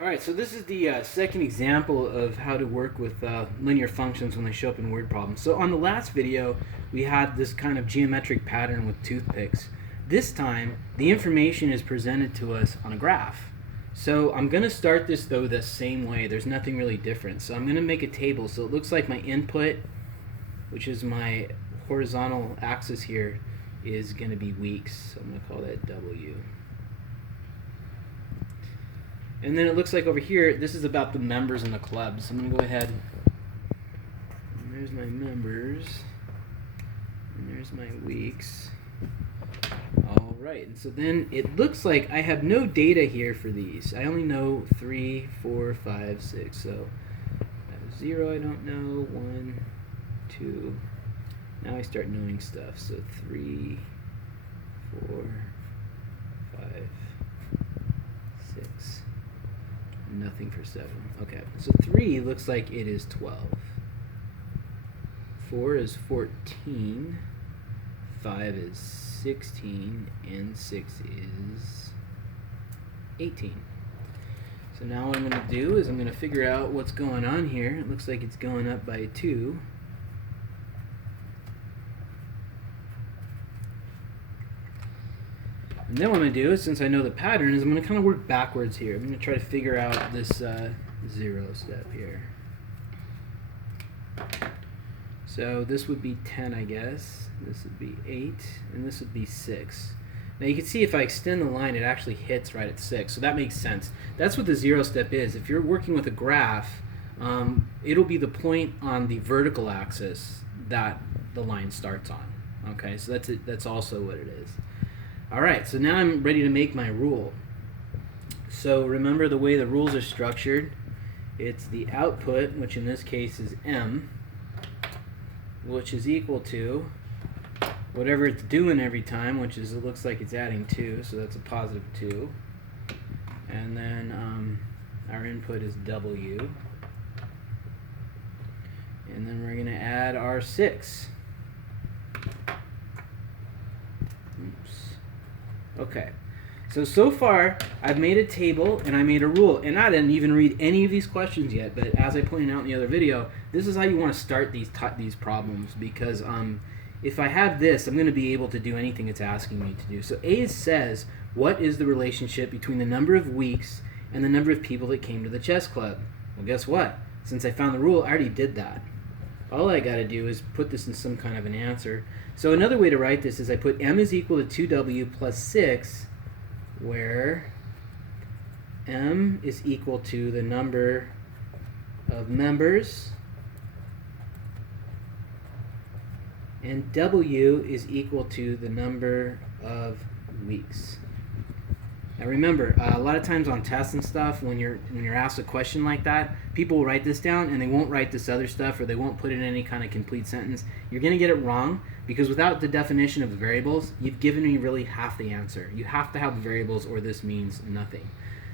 Alright, so this is the second example of how to work with linear functions when they show up in word problems. So on the last video, we had this kind of geometric pattern with toothpicks. This time, the information is presented to us on a graph. So I'm going to start this, though, the same way. There's nothing really different. So I'm going to make a table. So it looks like my input, which is my horizontal axis here, is going to be weeks. So I'm going to call that W. And then it looks like over here, this is about the members in the club. So I'm going to go ahead, and there's my members, and there's my weeks. All right, and so then it looks like I have no data here for these. I only know 3, 4, 5, 6. So I have 0, I don't know, 1, 2. Now I start knowing stuff. So 3, 4, 5, 6. Nothing for 7. Okay, so 3 looks like it is 12. 4 is 14. 5 is 16. And 6 is 18. So now what I'm going to do is I'm going to figure out what's going on here. It looks like it's going up by 2. And then what I'm going to do is, since I know the pattern, is I'm going to kind of work backwards here. I'm going to try to figure out this 0 step here. So this would be 10, I guess. This would be 8, and this would be 6. Now you can see if I extend the line, it actually hits right at 6, so that makes sense. That's what the 0 step is. If you're working with a graph, it'll be the point on the vertical axis that the line starts on. Okay, so that's also what it is. Alright, so now I'm ready to make my rule. So remember the way the rules are structured. It's the output, which in this case is m, which is equal to whatever it's doing every time, which is, it looks like it's adding 2, so that's a positive 2. And then our input is w. And then we're going to add our 6. Okay, so far I've made a table and I made a rule, and I didn't even read any of these questions yet, but as I pointed out in the other video, this is how you want to start these problems, because if I have this, I'm going to be able to do anything it's asking me to do. So A says, what is the relationship between the number of weeks and the number of people that came to the chess club? Well, guess what? Since I found the rule, I already did that. All I got to do is put this in some kind of an answer. So another way to write this is I put m is equal to 2w plus 6, where m is equal to the number of members and w is equal to the number of weeks. Now remember, a lot of times on tests and stuff, when you're asked a question like that, people will write this down and they won't write this other stuff, or they won't put it in any kind of complete sentence. You're going to get it wrong, because without the definition of the variables, you've given me really half the answer. You have to have the variables, or this means nothing.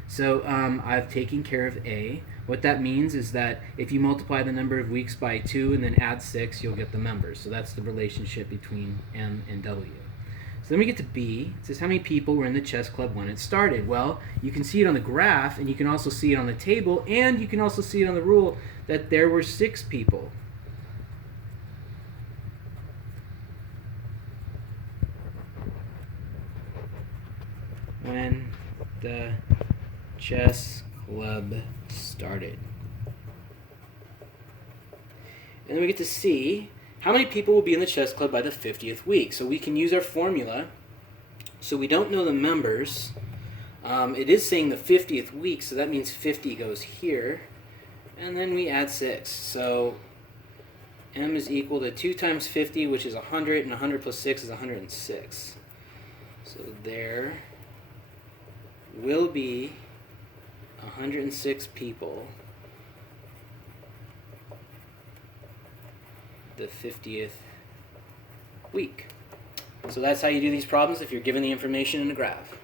So I've taken care of A. What that means is that if you multiply the number of weeks by 2 and then add 6, you'll get the members. So that's the relationship between M and W. So then we get to B. It says how many people were in the chess club when it started. Well, you can see it on the graph, and you can also see it on the table, and you can also see it on the rule that there were 6 people. When the chess club started. And then we get to C. How many people will be in the chess club by the 50th week? So we can use our formula. So we don't know the members. It is saying the 50th week, so that means 50 goes here. And then we add 6. So m is equal to 2 times 50, which is 100, and 100 plus 6 is 106. So there will be 106 people the 50th week. So that's how you do these problems if you're given the information in a graph.